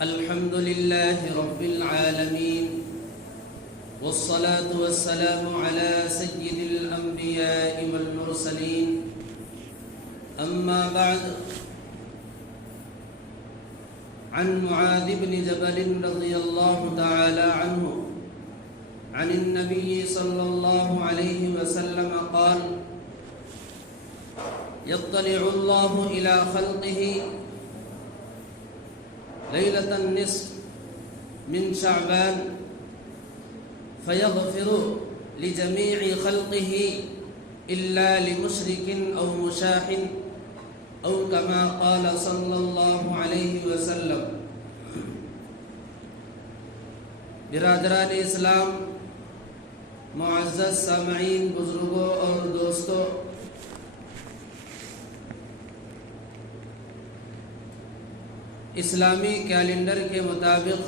الحمد لله رب العالمين والصلاة والسلام على سيد الأنبياء والمرسلين أما بعد عن معاذ بن جبل رضي الله تعالى عنه عن النبي صلى الله عليه وسلم قال يطلع الله إلى خلقه ليلة النصف من شعبان فيغفر لجميع خلقه إلا لمشرك أو مشاح أو كما قال صلى الله عليه وسلم۔ برادران اسلام، معزز سامعین، بزرگوں اور دوستوں، اسلامی کیلنڈر کے مطابق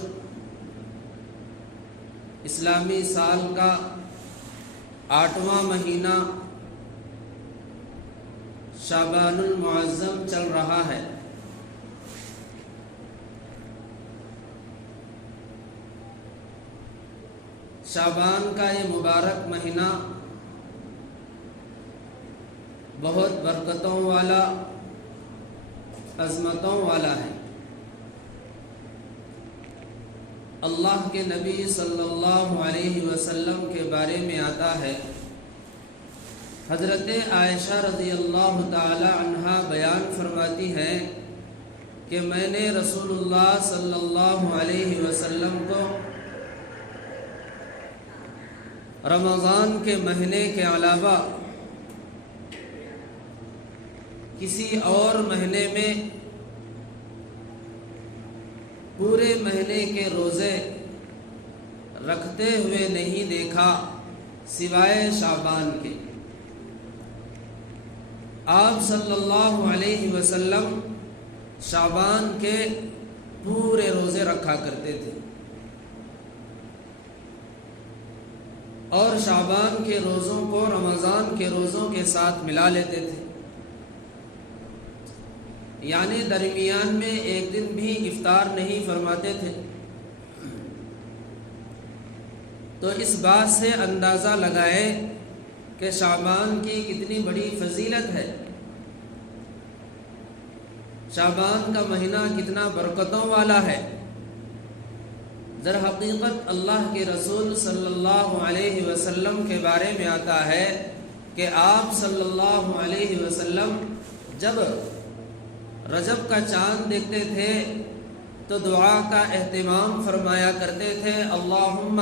اسلامی سال کا 8واں مہینہ شعبان المعظم چل رہا ہے۔ شعبان کا یہ مبارک مہینہ بہت برکتوں والا، عظمتوں والا ہے۔ اللہ کے نبی صلی اللہ علیہ وسلم کے بارے میں آتا ہے، حضرت عائشہ رضی اللہ تعالی عنہا بیان فرماتی ہیں کہ میں نے رسول اللہ صلی اللہ علیہ وسلم کو رمضان کے مہینے کے علاوہ کسی اور مہینے میں پورے مہینے کے روزے رکھتے ہوئے نہیں دیکھا سوائے شعبان کے۔ آپ صلی اللہ علیہ وسلم شعبان کے پورے روزے رکھا کرتے تھے اور شعبان کے روزوں کو رمضان کے روزوں کے ساتھ ملا لیتے تھے، یعنی درمیان میں ایک دن بھی افطار نہیں فرماتے تھے۔ تو اس بات سے اندازہ لگائے کہ شعبان کی کتنی بڑی فضیلت ہے، شعبان کا مہینہ کتنا برکتوں والا ہے۔ در حقیقت اللہ کے رسول صلی اللہ علیہ وسلم کے بارے میں آتا ہے کہ آپ صلی اللہ علیہ وسلم جب رجب کا چاند دیکھتے تھے تو دعا کا اہتمام فرمایا کرتے تھے، اللہم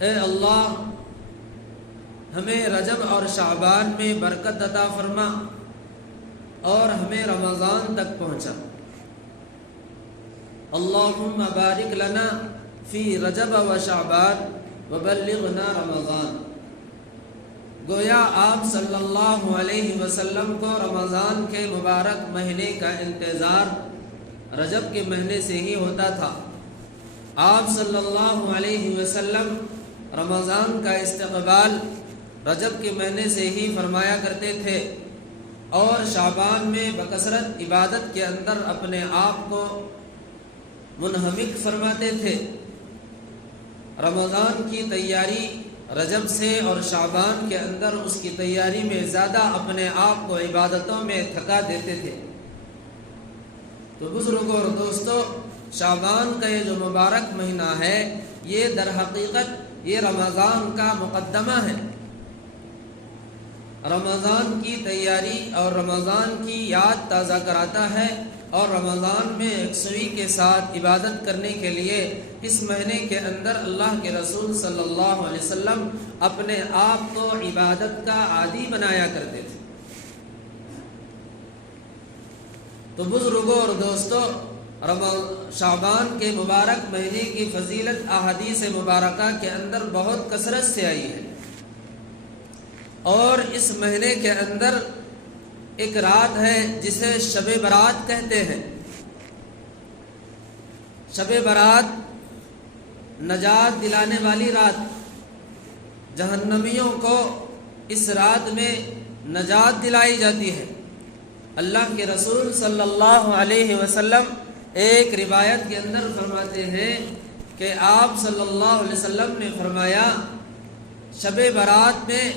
اے اللہ ہمیں رجب اور شعبان میں برکت عطا فرما اور ہمیں رمضان تک پہنچا، اللہم بارک لنا فی رجب و شعبان وبلغنا رمضان۔ گویا آپ صلی اللہ علیہ وسلم کو رمضان کے مبارک مہینے کا انتظار رجب کے مہینے سے ہی ہوتا تھا۔ آپ صلی اللہ علیہ وسلم رمضان کا استقبال رجب کے مہینے سے ہی فرمایا کرتے تھے اور شعبان میں بکثرت عبادت کے اندر اپنے آپ کو منہمک فرماتے تھے۔ رمضان کی تیاری رجب سے اور شعبان کے اندر اس کی تیاری میں زیادہ اپنے آپ کو عبادتوں میں تھکا دیتے تھے۔ تو بزرگوں اور دوستوں، شعبان کا یہ جو مبارک مہینہ ہے، یہ در حقیقت یہ رمضان کا مقدمہ ہے۔ رمضان کی تیاری اور رمضان کی یاد تازہ کراتا ہے اور رمضان میں یکسوئی کے ساتھ عبادت کرنے کے لیے اس مہینے کے اندر اللہ کے رسول صلی اللہ علیہ وسلم اپنے آپ کو عبادت کا عادی بنایا کرتے تھے۔ تو بزرگوں اور دوستوں، شعبان کے مبارک مہینے کی فضیلت احادیث مبارکہ کے اندر بہت کثرت سے آئی ہے، اور اس مہینے کے اندر ایک رات ہے جسے شب برات کہتے ہیں۔ شب برات نجات دلانے والی رات، جہنمیوں کو اس رات میں نجات دلائی جاتی ہے۔ اللہ کے رسول صلی اللہ علیہ وسلم ایک روایت کے اندر فرماتے ہیں کہ آپ صلی اللہ علیہ وسلم نے فرمایا شب برات میں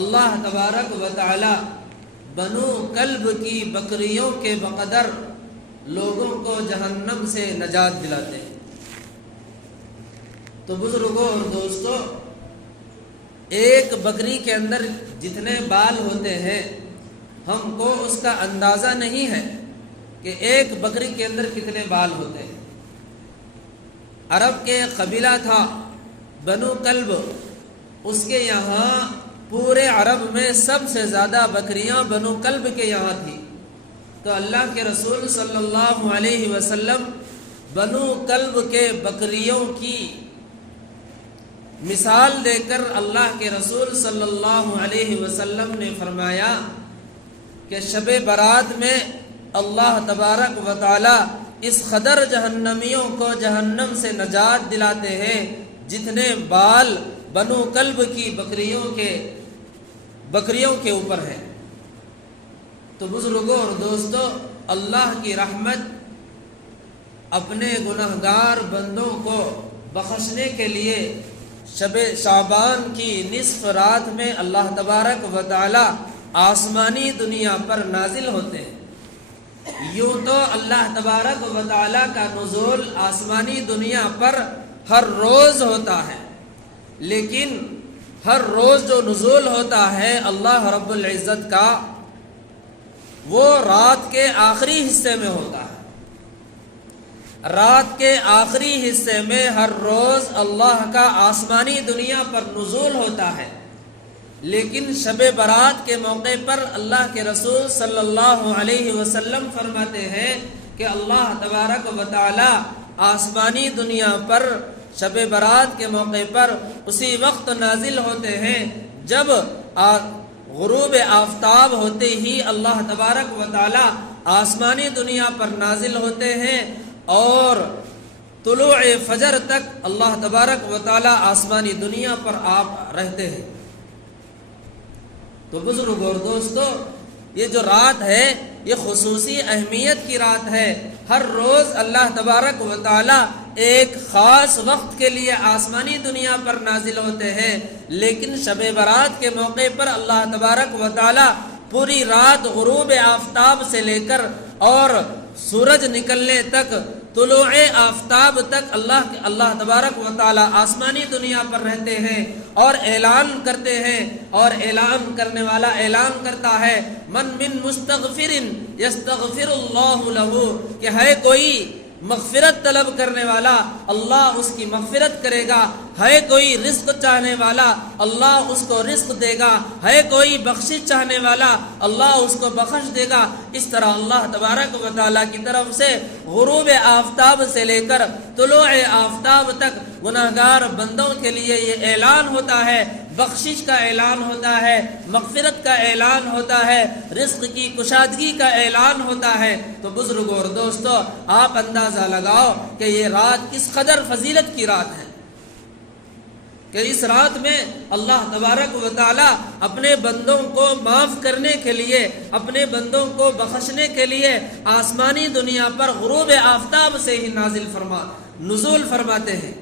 اللہ تبارک و تعالی بنو کلب کی بکریوں کے بقدر لوگوں کو جہنم سے نجات دلاتے ہیں۔ تو بزرگوں اور دوستوں، ایک بکری کے اندر جتنے بال ہوتے ہیں ہم کو اس کا اندازہ نہیں ہے کہ ایک بکری کے اندر کتنے بال ہوتے ہیں۔ عرب کے ایک قبیلہ تھا بنو کلب، اس کے یہاں پورے عرب میں سب سے زیادہ بکریاں بنو کلب کے یہاں تھی۔ تو اللہ کے رسول صلی اللہ علیہ وسلم بنو کلب کے بکریوں کی مثال دے کر اللہ کے رسول صلی اللہ علیہ وسلم نے فرمایا کہ شب برات میں اللہ تبارک و تعالی اس قدر جہنمیوں کو جہنم سے نجات دلاتے ہیں جتنے بال بنو کلب کی بکریوں کے اوپر ہیں۔ تو بزرگوں اور دوستوں، اللہ کی رحمت اپنے گنہگار بندوں کو بخشنے کے لیے شب شعبان کی نصف رات میں اللہ تبارک و تعالی آسمانی دنیا پر نازل ہوتے ہیں۔ یوں تو اللہ تبارک و تعالی کا نزول آسمانی دنیا پر ہر روز ہوتا ہے، لیکن ہر روز جو نزول ہوتا ہے اللہ رب العزت کا، وہ رات کے آخری حصے میں ہوتا ہے۔ رات کے آخری حصے میں ہر روز اللہ کا آسمانی دنیا پر نزول ہوتا ہے، لیکن شب برات کے موقع پر اللہ کے رسول صلی اللہ علیہ وسلم فرماتے ہیں کہ اللہ تبارک و تعالی آسمانی دنیا پر شب برات کے موقع پر اسی وقت نازل ہوتے ہیں جب غروب آفتاب ہوتے ہی اللہ تبارک و تعالی آسمانی دنیا پر نازل ہوتے ہیں، اور طلوع فجر تک اللہ تبارک و تعالی آسمانی دنیا پر آپ رہتے ہیں۔ تو بزرگ اور دوستو، یہ جو رات ہے یہ خصوصی اہمیت کی رات ہے۔ ہر روز اللہ تبارک و تعالی ایک خاص وقت کے لیے آسمانی دنیا پر نازل ہوتے ہیں، لیکن شب برات کے موقع پر اللہ تبارک و تعالی پوری رات غروب آفتاب سے لے کر اور سورج نکلنے تک، طلوع آفتاب تک اللہ تبارک و تعالی آسمانی دنیا پر رہتے ہیں اور اعلان کرتے ہیں، اور اعلان کرنے والا اعلان کرتا ہے من مستغفر یستغفر اللہ لہ، کہ ہے کوئی مغفرت طلب کرنے والا اللہ اس کی مغفرت کرے گا، ہے کوئی رزق چاہنے والا اللہ اس کو رزق دے گا، ہے کوئی بخشش چاہنے والا اللہ اس کو بخش دے گا۔ اس طرح اللہ تبارک و تعالیٰ کی طرف سے غروب آفتاب سے لے کر طلوع آفتاب تک گناہگار بندوں کے لیے یہ اعلان ہوتا ہے، بخشش کا اعلان ہوتا ہے، مغفرت کا اعلان ہوتا ہے، رزق کی کشادگی کا اعلان ہوتا ہے۔ تو بزرگوں اور دوستو، آپ اندازہ لگاؤ کہ یہ رات کس قدر فضیلت کی رات ہے، کہ اس رات میں اللہ تبارک و تعالی اپنے بندوں کو معاف کرنے کے لیے، اپنے بندوں کو بخشنے کے لیے آسمانی دنیا پر غروب آفتاب سے ہی نزول فرماتے ہیں۔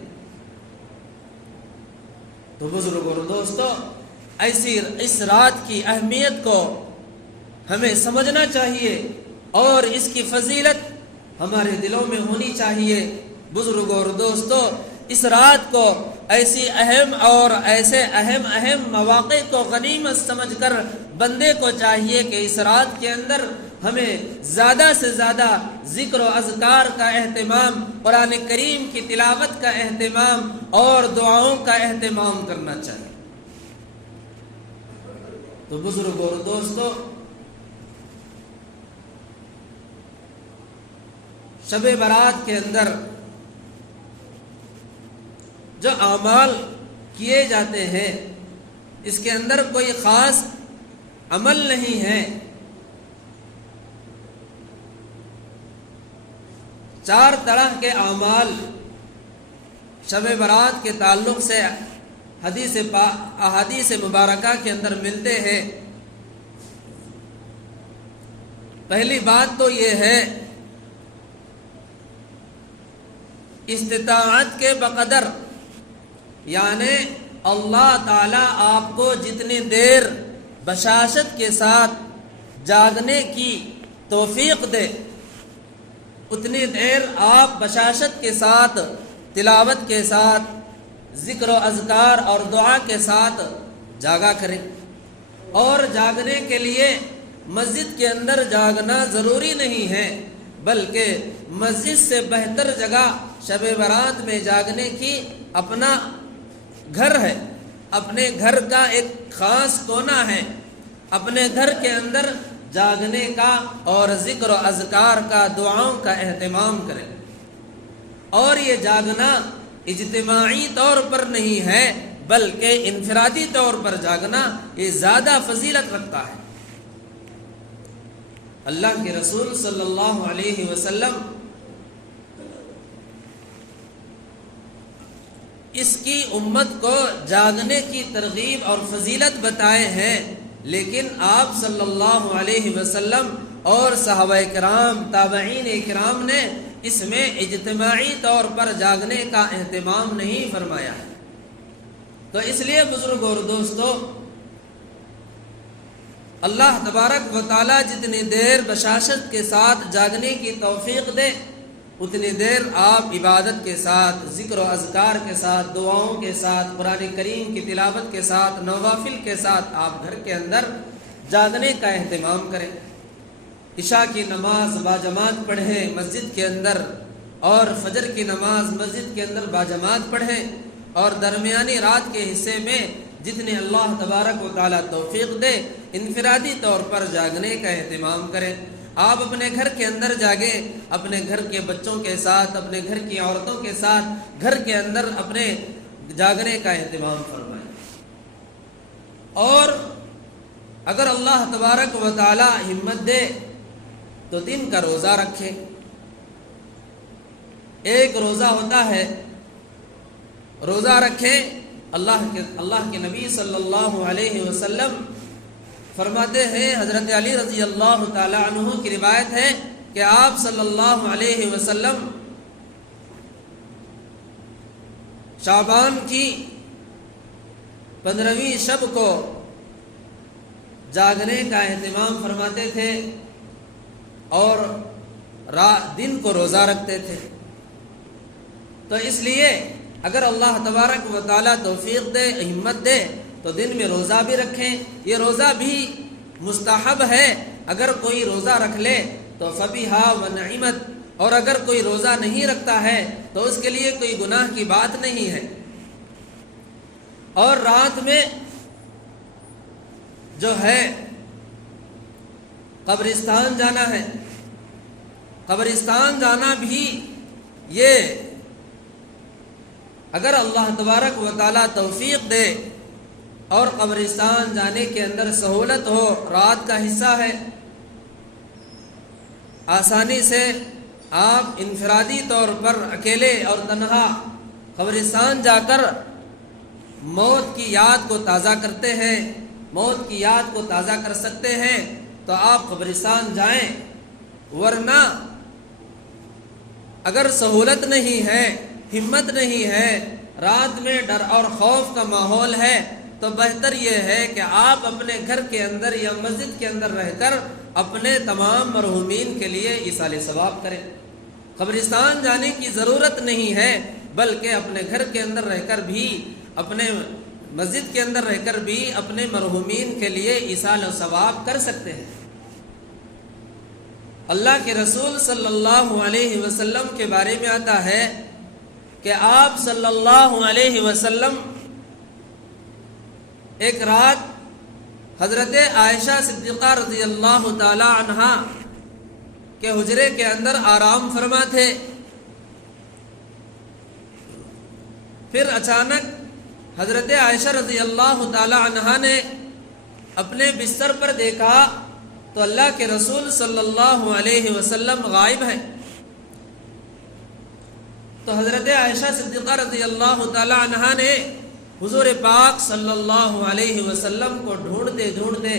تو بزرگوں اور دوستو، ایسی اس رات کی اہمیت کو ہمیں سمجھنا چاہیے اور اس کی فضیلت ہمارے دلوں میں ہونی چاہیے۔ بزرگوں اور دوستو، اس رات کو ایسی اہم اور ایسے اہم مواقع کو غنیمت سمجھ کر بندے کو چاہیے کہ اس رات کے اندر ہمیں زیادہ سے زیادہ ذکر و اذکار کا اہتمام، قرآن کریم کی تلاوت کا اہتمام اور دعاؤں کا اہتمام کرنا چاہیے۔ تو بزرگوں اور دوستو، شب برات کے اندر جو اعمال کیے جاتے ہیں اس کے اندر کوئی خاص عمل نہیں ہے۔ 4 طرح کے اعمال شب برات کے تعلق سے احادیث مبارکہ کے اندر ملتے ہیں۔ پہلی بات تو یہ ہے استطاعت کے بقدر، یعنی اللہ تعالیٰ آپ کو جتنی دیر بشاشت کے ساتھ جاگنے کی توفیق دے اتنی دیر آپ بشاشت کے ساتھ، تلاوت کے ساتھ، ذکر و اذکار اور دعا کے ساتھ جاگا کریں۔ اور جاگنے کے لیے مسجد کے اندر جاگنا ضروری نہیں ہے، بلکہ مسجد سے بہتر جگہ شب برات میں جاگنے کی اپنا گھر ہے، اپنے گھر کا ایک خاص کونا ہے۔ اپنے گھر کے اندر جاگنے کا اور ذکر و اذکار کا، دعاؤں کا اہتمام کریں۔ اور یہ جاگنا اجتماعی طور پر نہیں ہے بلکہ انفرادی طور پر جاگنا یہ زیادہ فضیلت رکھتا ہے۔ اللہ کے رسول صلی اللہ علیہ وسلم اس کی امت کو جاگنے کی ترغیب اور فضیلت بتائے ہیں، لیکن آپ صلی اللہ علیہ وسلم اور صحابہ کرام، تابعین کرام نے اس میں اجتماعی طور پر جاگنے کا اہتمام نہیں فرمایا ہے۔ تو اس لیے بزرگوں اور دوستو، اللہ تبارک و تعالیٰ جتنی دیر بشاشت کے ساتھ جاگنے کی توفیق دے اتنی دیر آپ عبادت کے ساتھ، ذکر و اذکار کے ساتھ، دعاؤں کے ساتھ، قرآن کریم کی تلاوت کے ساتھ، نوافل کے ساتھ آپ گھر کے اندر جاگنے کا اہتمام کریں۔ عشاء کی نماز باجماعت پڑھیں مسجد کے اندر، اور فجر کی نماز مسجد کے اندر باجماعت پڑھیں، اور درمیانی رات کے حصے میں جتنے اللہ تبارک و تعالیٰ توفیق دے انفرادی طور پر جاگنے کا اہتمام کریں۔ آپ اپنے گھر کے اندر جاگیں، اپنے گھر کے بچوں کے ساتھ، اپنے گھر کی عورتوں کے ساتھ گھر کے اندر اپنے جاگنے کا اہتمام فرمائیں۔ اور اگر اللہ تبارک و تعالیٰ ہمت دے تو دن کا روزہ رکھیں۔ ایک روزہ ہوتا ہے، روزہ رکھیں۔ اللہ کے نبی صلی اللہ علیہ وسلم فرماتے ہیں، حضرت علی رضی اللہ تعالی عنہ کی روایت ہے کہ آپ صلی اللہ علیہ وسلم شعبان کی 15ویں شب کو جاگنے کا اہتمام فرماتے تھے اور دن کو روزہ رکھتے تھے۔ تو اس لیے اگر اللہ تبارک و تعالیٰ توفیق دے، ہمت دے تو دن میں روزہ بھی رکھیں۔ یہ روزہ بھی مستحب ہے، اگر کوئی روزہ رکھ لے تو فبیہا و نعمت، اور اگر کوئی روزہ نہیں رکھتا ہے تو اس کے لیے کوئی گناہ کی بات نہیں ہے۔ اور رات میں جو ہے قبرستان جانا ہے، قبرستان جانا بھی یہ اگر اللہ تبارک و تعالیٰ توفیق دے اور قبرستان جانے کے اندر سہولت ہو، رات کا حصہ ہے، آسانی سے آپ انفرادی طور پر اکیلے اور تنہا قبرستان جا کر موت کی یاد کو تازہ کرتے ہیں، موت کی یاد کو تازہ کر سکتے ہیں، تو آپ قبرستان جائیں۔ ورنہ اگر سہولت نہیں ہے، ہمت نہیں ہے، رات میں ڈر اور خوف کا ماحول ہے، تو بہتر یہ ہے کہ آپ اپنے گھر کے اندر یا مسجد کے اندر رہ کر اپنے تمام مرحومین کے لیے ایصال ثواب کریں۔ قبرستان جانے کی ضرورت نہیں ہے، بلکہ اپنے گھر کے اندر رہ کر بھی، اپنے مسجد کے اندر رہ کر بھی اپنے مرحومین کے لیے ایصال ثواب کر سکتے ہیں۔ اللہ کے رسول صلی اللہ علیہ وسلم کے بارے میں آتا ہے کہ آپ صلی اللہ علیہ وسلم ایک رات حضرت عائشہ صدیقہ رضی اللہ تعالی عنہا کے حجرے کے اندر آرام فرما تھے۔ پھر اچانک حضرت عائشہ رضی اللہ تعالی عنہا نے اپنے بستر پر دیکھا تو اللہ کے رسول صلی اللہ علیہ وسلم غائب ہیں۔ تو حضرت عائشہ صدیقہ رضی اللہ تعالی عنہا نے حضور پاک صلی اللہ علیہ وسلم کو ڈھونڈتے ڈھونڈتے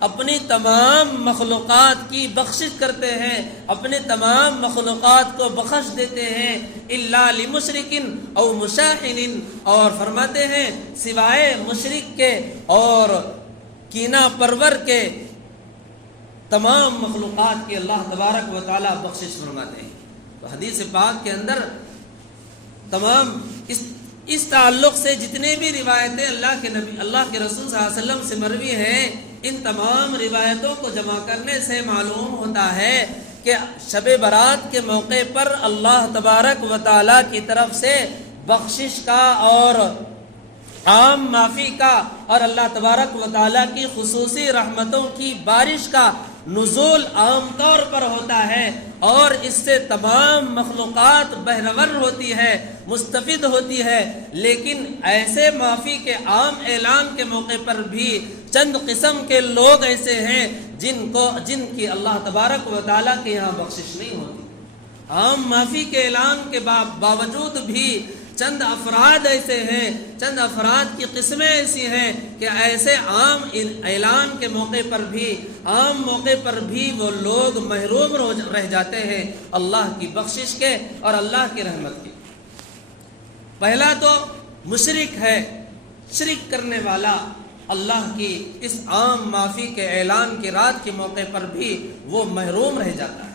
اپنی تمام مخلوقات کی بخشش کرتے ہیں، اپنے تمام مخلوقات کو بخش دیتے ہیں، الا لمشرک او مشاحن، اور فرماتے ہیں سوائے مشرک کے اور کینہ پرور کے تمام مخلوقات کی اللہ تبارک و تعالی بخشش فرماتے ہیں۔ تو حدیث پاک کے اندر تمام اس تعلق سے جتنے بھی روایتیں اللہ کے رسول صلی اللہ علیہ وسلم سے مروی ہیں، ان تمام روایتوں کو جمع کرنے سے معلوم ہوتا ہے کہ شب برات کے موقع پر اللہ تبارک و تعالی کی طرف سے بخشش کا اور عام معافی کا اور اللہ تبارک و تعالی کی خصوصی رحمتوں کی بارش کا نزول عام طور پر ہوتا ہے، اور اس سے تمام مخلوقات بہرور ہوتی ہے، مستفید ہوتی ہے۔ لیکن ایسے معافی کے عام اعلان کے موقع پر بھی چند قسم کے لوگ ایسے ہیں جن کی اللہ تبارک و تعالیٰ کے یہاں بخشش نہیں ہوتی۔ عام معافی کے اعلان کے باوجود بھی چند افراد ایسے ہیں، چند افراد کی قسمیں ایسی ہیں کہ ایسے عام اعلان کے موقع پر بھی وہ لوگ محروم رہ جاتے ہیں اللہ کی بخشش کے اور اللہ کی رحمت کی۔ پہلا تو مشرک ہے، شرک کرنے والا اللہ کی اس عام معافی کے اعلان کی رات کے موقع پر بھی وہ محروم رہ جاتا ہے۔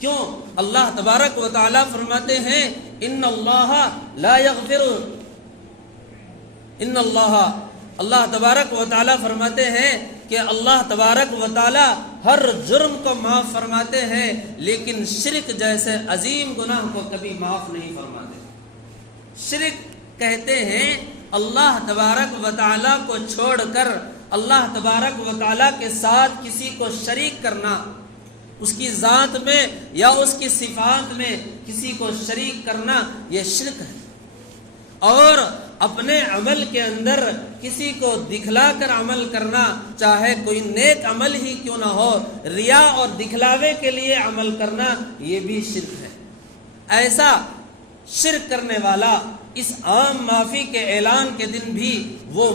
کیوں؟ اللہ تبارک و تعالیٰ فرماتے ہیں اللہ تبارک و تعالیٰ فرماتے ہیں کہ اللہ تبارک و تعالیٰ ہر جرم کو معاف فرماتے ہیں، لیکن شرک جیسے عظیم گناہ کو کبھی معاف نہیں فرماتے۔ شرک کہتے ہیں اللہ تبارک و تعالیٰ کو چھوڑ کر اللہ تبارک و تعالیٰ کے ساتھ کسی کو شریک کرنا، اس کی ذات میں یا اس کی صفات میں کسی کو شریک کرنا، یہ شرک ہے۔ اور اپنے عمل کے اندر کسی کو دکھلا کر عمل کرنا، چاہے کوئی نیک عمل ہی کیوں نہ ہو، ریا اور دکھلاوے کے لیے عمل کرنا، یہ بھی شرک ہے۔ ایسا شرک کرنے والا اس عام معافی کے اعلان کے دن بھی وہ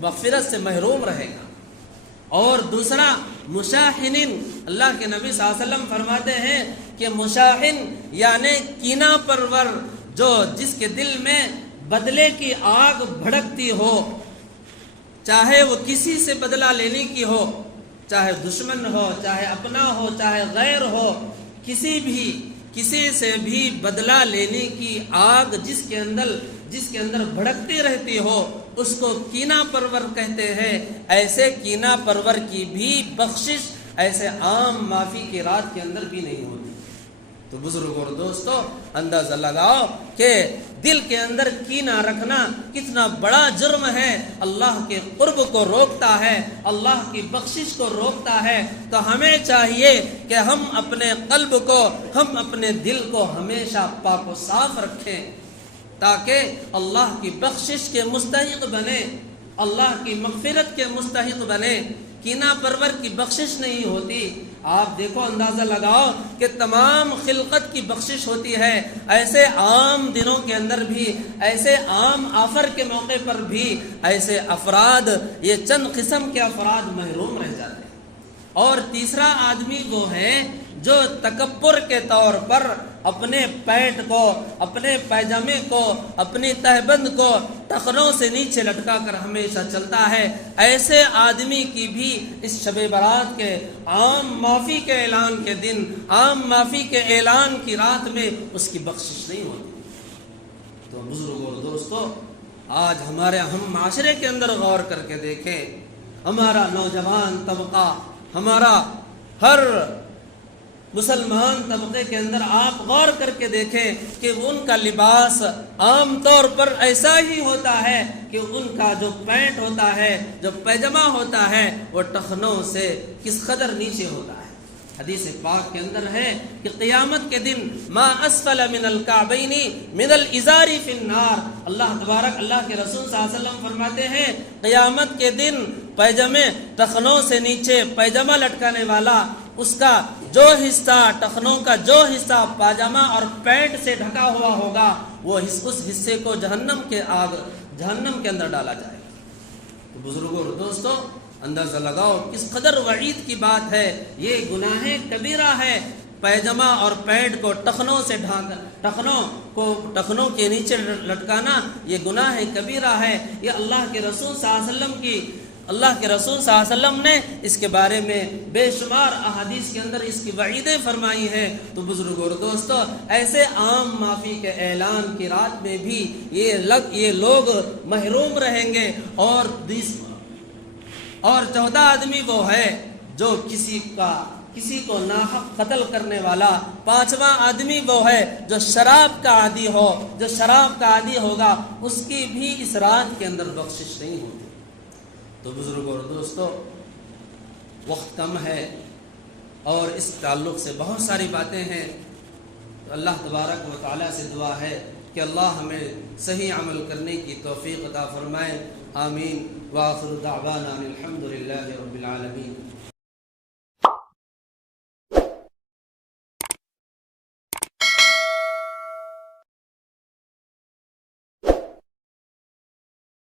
مغفرت سے محروم رہے گا۔ اور دوسرا مشاحن، اللہ کے نبی صلی اللہ علیہ وسلم فرماتے ہیں کہ مشاحن یعنی کینہ پرور، جس کے دل میں بدلے کی آگ بھڑکتی ہو، چاہے وہ کسی سے بدلہ لینے کی ہو، چاہے دشمن ہو، چاہے اپنا ہو، چاہے غیر ہو، کسی سے بھی بدلہ لینے کی آگ جس کے اندر بھڑکتی رہتی ہو، اس کو کینہ پرور کہتے ہیں۔ ایسے کینہ پرور کی بھی بخشش ایسے عام معافی کی رات کے اندر بھی نہیں ہوتی۔ تو بزرگوں اور دوستو، اندازہ لگاؤ کہ دل کے اندر کینہ رکھنا کتنا بڑا جرم ہے، اللہ کے قرب کو روکتا ہے، اللہ کی بخشش کو روکتا ہے۔ تو ہمیں چاہیے کہ ہم اپنے قلب کو، ہم اپنے دل کو ہمیشہ پاک و صاف رکھیں، تاکہ اللہ کی بخشش کے مستحق بنے، اللہ کی مغفرت کے مستحق بنے۔ کینہ پرور کی بخشش نہیں ہوتی۔ آپ دیکھو، اندازہ لگاؤ کہ تمام خلقت کی بخشش ہوتی ہے، ایسے عام دنوں کے اندر بھی، ایسے عام آفر کے موقع پر بھی ایسے افراد، یہ چند قسم کے افراد محروم رہ جاتے ہیں۔ اور تیسرا آدمی وہ ہے جو تکبر کے طور پر اپنے پیٹ کو، اپنے پیجامے کو، اپنی تہبند کو ٹخنوں سے نیچے لٹکا کر ہمیشہ چلتا ہے۔ ایسے آدمی کی بھی اس شب برات کے عام معافی کے اعلان کے دن، عام معافی کے اعلان کی رات میں اس کی بخشش نہیں ہوتی۔ تو بزرگوں اور دوستو، آج ہم معاشرے کے اندر غور کر کے دیکھیں، ہمارا نوجوان طبقہ، ہمارا ہر مسلمان طبقے کے اندر آپ غور کر کے دیکھیں کہ ان کا لباس عام طور پر ایسا ہی ہوتا ہے کہ ان کا جو پینٹ ہوتا ہے، جو پیجامہ ہوتا ہے، وہ ٹخنوں سے کس قدر نیچے ہوتا ہے۔ حدیث پاک کے اندر ہے کہ قیامت کے دن ما اسفل من الکعبین من الازار فی النار، اللہ کے رسول صلی اللہ علیہ وسلم فرماتے ہیں قیامت کے دن پیجامے ٹخنوں سے نیچے پیجامہ لٹکانے والا، اس کا جو حصہ، ٹخنوں کا جو حصہ پاجامہ اور پینٹ سے ڈھکا ہوا ہوگا، وہ اس حصے کو جہنم کے اندر ڈالا جائے گا۔ تو بزرگوں اور دوستو، اندازہ لگاؤ کس قدر وعید کی بات ہے. یہ گناہ کبیرہ ہے. پیجامہ اور پینٹ کو ٹخنوں سے ٹخنوں کے نیچے لٹکانا یہ گناہ کبیرہ ہے. یہ اللہ کے رسول صلی اللہ علیہ وسلم نے اس کے بارے میں بے شمار احادیث کے اندر اس کی وعیدیں فرمائی ہیں. تو بزرگوں اور دوستو، ایسے عام معافی کے اعلان کی رات میں بھی یہ لوگ محروم رہیں گے. اور 14 آدمی وہ ہے جو کسی کو ناحق قتل کرنے والا. 5واں آدمی وہ ہے جو شراب کا عادی ہوگا، اس کی بھی اس رات کے اندر بخشش نہیں ہوتی. تو بزرگوں اور دوستو، وقت کم ہے اور اس تعلق سے بہت ساری باتیں ہیں. تو اللہ تبارک و تعالیٰ سے دعا ہے کہ اللہ ہمیں صحیح عمل کرنے کی توفیق عطا فرمائے. آمین. وآخر دعوانا الحمد للہ رب العالمین.